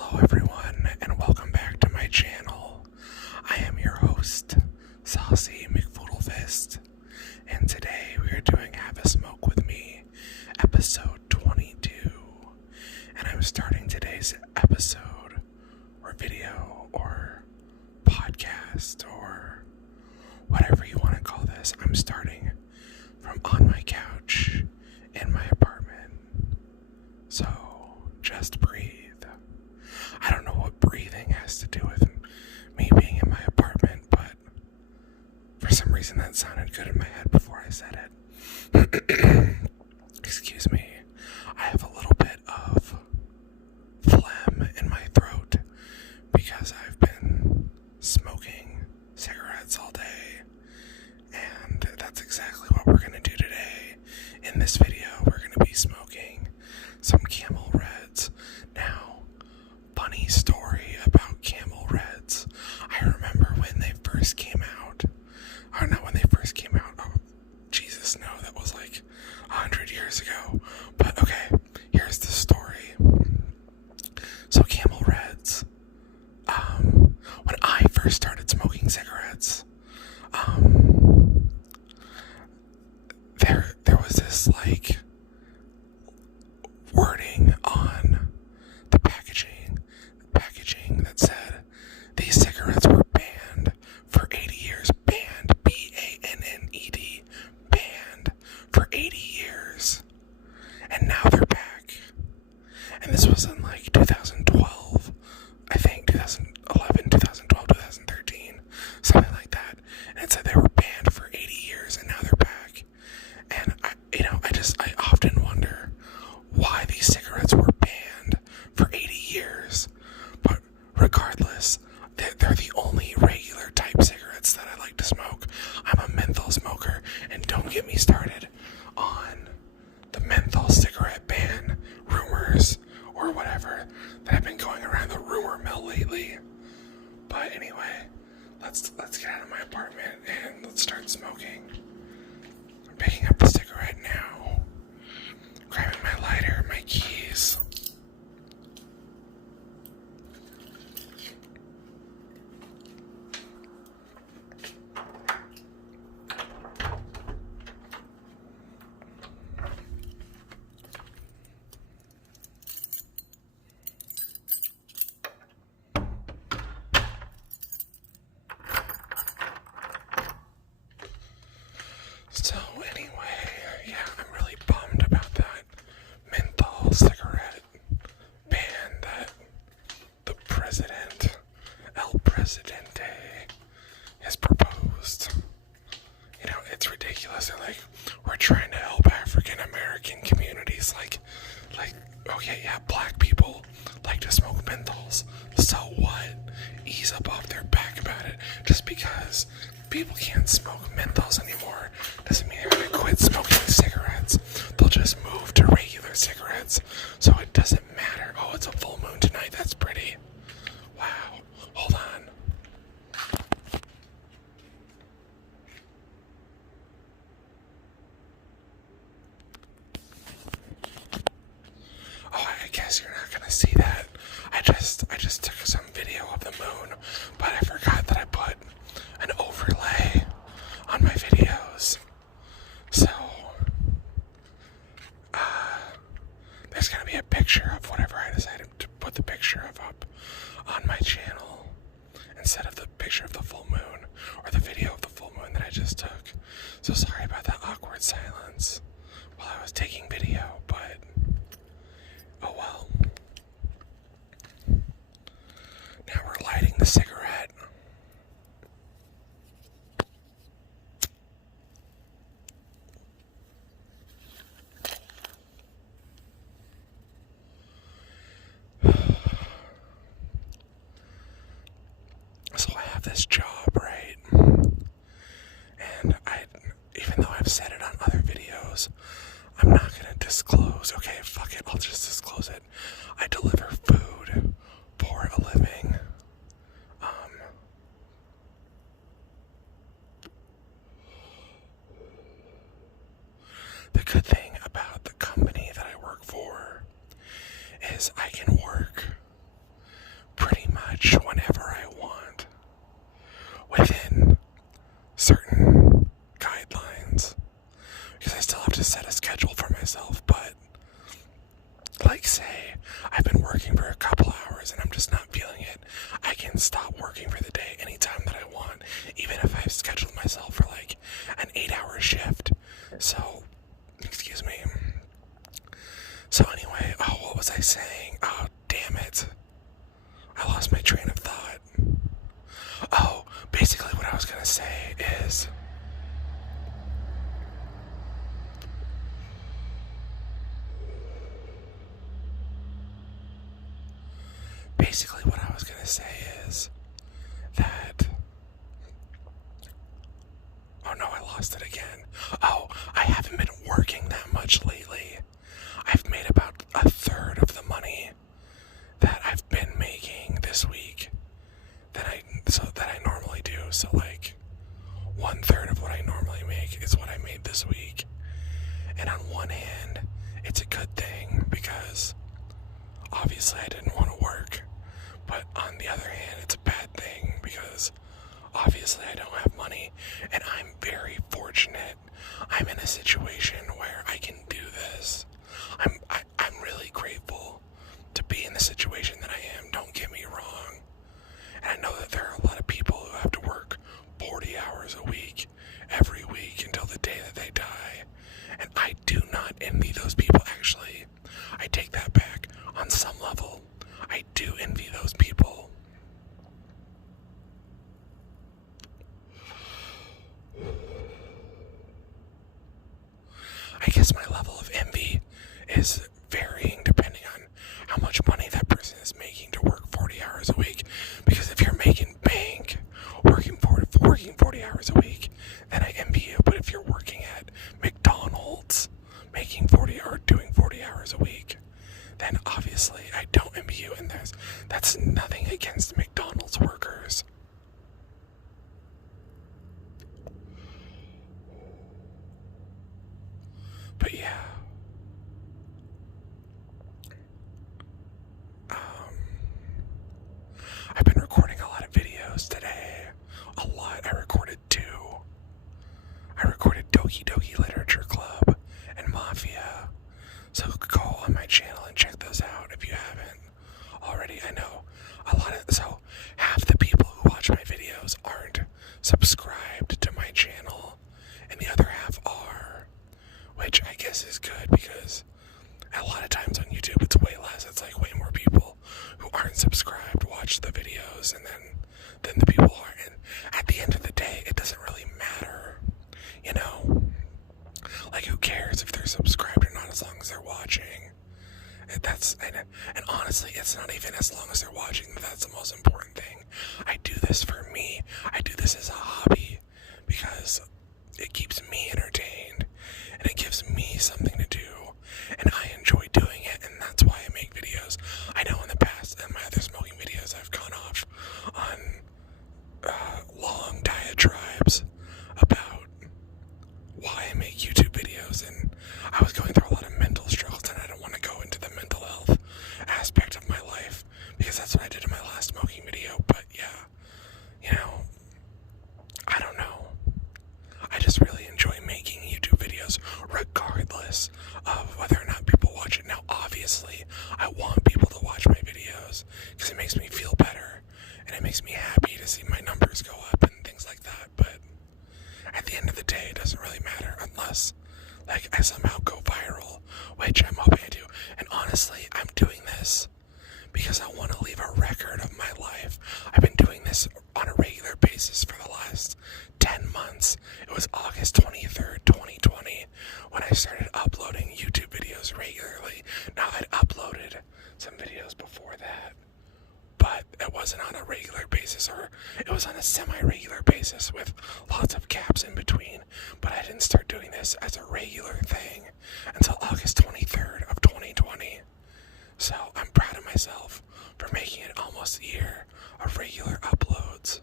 Hello everyone, and welcome back to my channel. I am your host, Saucy McFoodlefist, and today we are doing Have a Smoke with Me, episode 22. And I'm starting today's episode, or video, or podcast, or whatever you want to call this. I'm starting from on my couch in my apartment. So, just breathe. I don't know what breathing has to do with me being in my apartment, but for some reason that sounded good in my head before I said it. Excuse me. I have a little bit of phlegm in my throat because I've been smoking cigarettes all day, and that's exactly what we're going to do today. In this video, we're going to be smoking some Camel Reds. Now, funny story about Camel Reds. I remember when they first came out. Or not when they first came out. Oh, Jesus, no, that was like 100 years ago. But okay, here's the story. So Camel Reds, when I first started smoking cigarettes, there was this like wording on the packaging that said these cigarettes were banned for 80 years. Banned, B-A-N-N-E-D, banned for 80 years. And now they're back. And this was in like 2012, I think 2011, 2012, 2013, something like that. And it said they were banned for 80 years and now they're back. And I often wonder why these cigarettes were banned for 80 years. But regardless, they're the only regular type cigarettes that I like to smoke. I'm a menthol smoker, and don't get me started on the menthol cigarette ban rumors or whatever that have been going around the rumor mill lately. But anyway, let's get out of my apartment and let's start smoking. I'm picking up the cigarette now, grabbing my lighter, my keys. So anyway, yeah, I'm really bummed about that menthol cigarette ban that the president, El Presidente, has proposed. You know, it's ridiculous. They're like, we're trying to help African American communities. Like, okay, yeah, black people like to smoke menthols. So what? Ease up off their back about it. Just because people can't smoke menthols anymore doesn't mean they're going to quit smoking cigarettes. They'll just move to regular cigarettes. So it doesn't matter. Oh, it's a full moon tonight. That's pretty. Wow. Hold on. Oh, I guess you're not gonna see that. I just took some video of the moon, but I forgot that I put an overlay on my videos. So, there's gonna be a picture of whatever I decided to put the picture of up on my channel instead of the picture of the full moon or the video of the full moon that I just took. So sorry about that awkward silence while I was taking video, but oh well. Now we're lighting the cigarette. So I have this job, right? And even though I've said it on other videos, I'm not gonna disclose. Okay, fuck it, I'll just disclose it. I deliver food for a living. The good thing about the company that I work for is I can work say I've been working for a couple hours and I'm just not feeling it, I can stop working for the day anytime that I want, even if I've scheduled myself for like an 8-hour shift. So, excuse me. So anyway, what was I saying? Oh, damn it. I lost my train of thought. Oh, basically what I was gonna say is... Basically what I was gonna say is that... Oh no, I lost it again. Oh, I haven't been working that much lately. I've made about a third of the money that I've been making this week that I normally do. So like 1/3 of what I normally make is what I made this week. And on one hand, it's a good thing because obviously I didn't want to work. But on the other hand, it's a bad thing because obviously I don't have money, and I'm very fortunate. I'm in a situation where I can do this. I'm really grateful to be in the situation that I am, don't get me wrong. And I know that there are a lot of people who have to work 40 hours a week, every week, until the day that they die. And I do not envy those people, actually. I take that back. On some level, I do envy those people. I guess my level of envy is varying depending on how much money that person is making to work 40 hours a week. Because if you're making bank, working 40 hours a week, then I envy you. But if you're working at McDonald's, making 40 or doing 40 hours a week, then obviously I don't envy you. And that's nothing against McDonald's workers. But yeah. I've been recording a lot of videos today. A lot. I recorded 2. I recorded Doki Doki Literature Club and Mafia. So go on my channel and check those out if you haven't already. I know so half the people who watch my videos aren't subscribed to my channel, and the other half are, which I guess is good because a lot of times on YouTube it's way less. It's like way more people who aren't subscribed watch the videos, and then the people who aren't. And at the end of the day, it doesn't really matter, you know? Like, who cares if they're subscribed or not as long as they're watching? And honestly, it's not even as long as they're watching that's the most important thing. I do this for me. I do this as a hobby because it keeps me entertained and it gives me something to do, and I enjoy doing it, and that's why I make videos. I know in the past, in my other smoking videos, I've gone off on long diatribes about why I make YouTube videos, and I was going through a lot of mental struggles, and I don't want to go into the mental health aspect of my life because that's what I did in my last smoking video. But yeah, you know, I don't know. I just really enjoy making YouTube videos regardless of whether or not people watch it. Now, obviously, I want people to watch my videos because it makes me feel better and it makes me happy to see my numbers go up and things like that. But at the end of the day, it doesn't really matter unless, like, I somehow go viral, which I'm hoping I do. And honestly, I'm doing this because I want to leave a record of my life. I've been doing this on a regular basis for the last 10 months. It was August 23rd, 2020, when I started uploading YouTube videos regularly. Now, I'd uploaded some videos before that, but it wasn't on a regular basis, or it was on a semi-regular basis with lots of gaps in between. But I didn't start doing this as a regular thing until August 23rd of 2020. So I'm proud of myself for making it almost a year of regular uploads.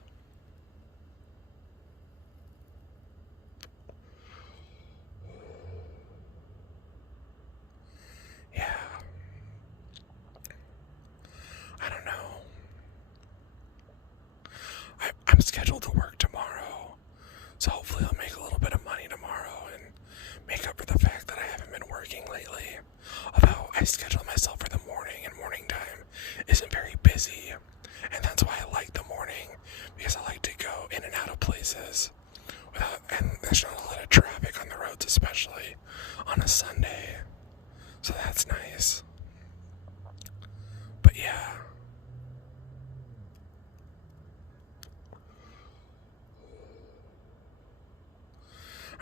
Yeah. I don't know. I'm scheduled to work tomorrow, so hopefully I'll make a little bit of money tomorrow and make up for the fact that I haven't been working lately. Although I scheduled myself for the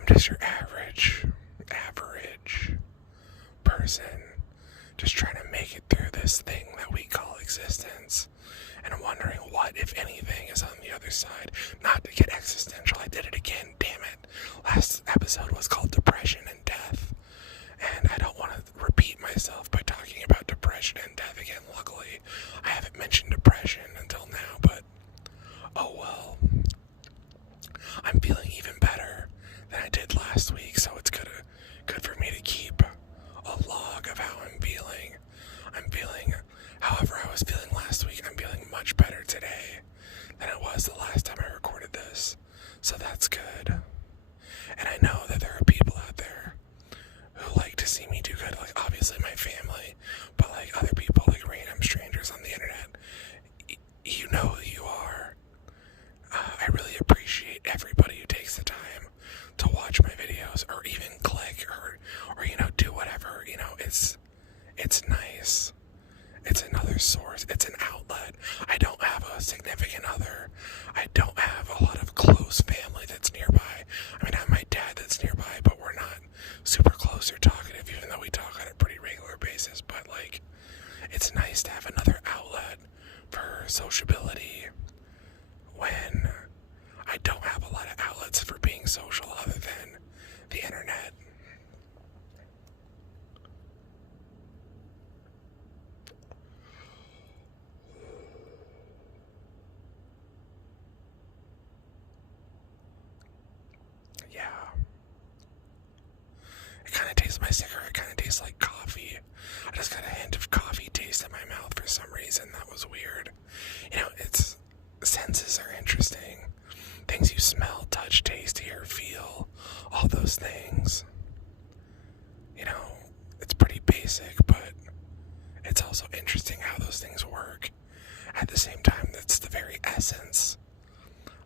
I'm just your average person, just trying to make it through this thing that we call existence, and wondering what, if anything, is on the other side. Not to get existential, I did it again, damn it. Last episode was called Depression and Death, and I don't want to repeat myself by talking about depression and death again. Luckily, I haven't mentioned depression until now, but oh well. I'm feeling even better than I did last week, so it's good for me to keep a log of how I'm feeling. However I was feeling last week, I'm feeling much better today than I was the last time I recorded this, so that's good. And I know that there are people out there who like to see me do good, like obviously my family, but like other people, like random strangers on the internet. You know who you are. I really appreciate everybody who takes the time to watch my videos, or even click, or do whatever. It's nice. It's another source. It's an outlet. I don't have a significant other. I don't have a lot of close family that's nearby. I mean, I have my dad that's nearby, but we're not super close or talkative, even though we talk on a pretty regular basis. But like, it's nice to have another outlet for sociability when I don't have a lot of outlets for being social other than the internet. Yeah. It kind of tastes, my cigarette kind of tastes like coffee. I just got a hint of coffee taste in my mouth for some reason. That was weird. Senses are interesting. Things you smell, touch, taste, hear, feel, all those things. It's pretty basic, but it's also interesting how those things work. At the same time, that's the very essence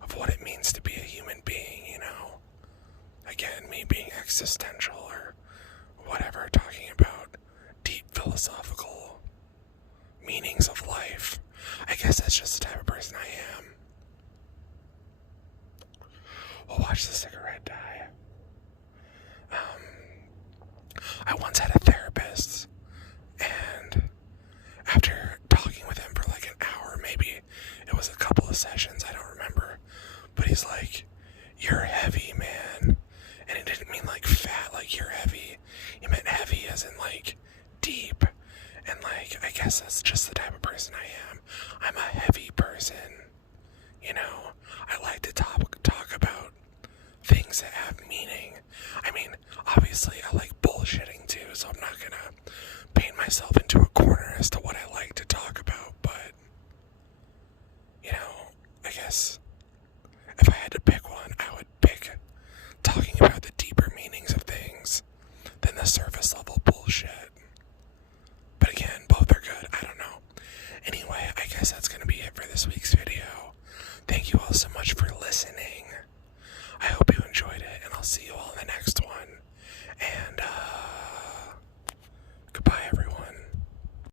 of what it means to be a human being, Again, me being existential or whatever, talking about deep philosophical meanings of life. I guess that's just the type of person I am. We'll watch the cigarette die. I once had a therapist, and after talking with him for like an hour, maybe it was a couple of sessions, I don't remember, but he's like, "You're heavy, man." And it didn't mean like fat, like you're heavy. He meant heavy as in like deep. And like, I guess that's just the type of person I am. I'm a heavy person. I like to talk about things that have meaning. I mean, obviously I like bullshitting too, so I'm not gonna paint myself into a corner as to what I like to talk about, but I guess if I had to pick one, I would pick talking about the deeper meanings of things than the surface level bullshit. But again, both are good. I don't know. Anyway, I guess that's going to be it for this week's video. Thank you all so much for listening. I hope you enjoyed it, and I'll see you all in the next one. And, goodbye, everyone.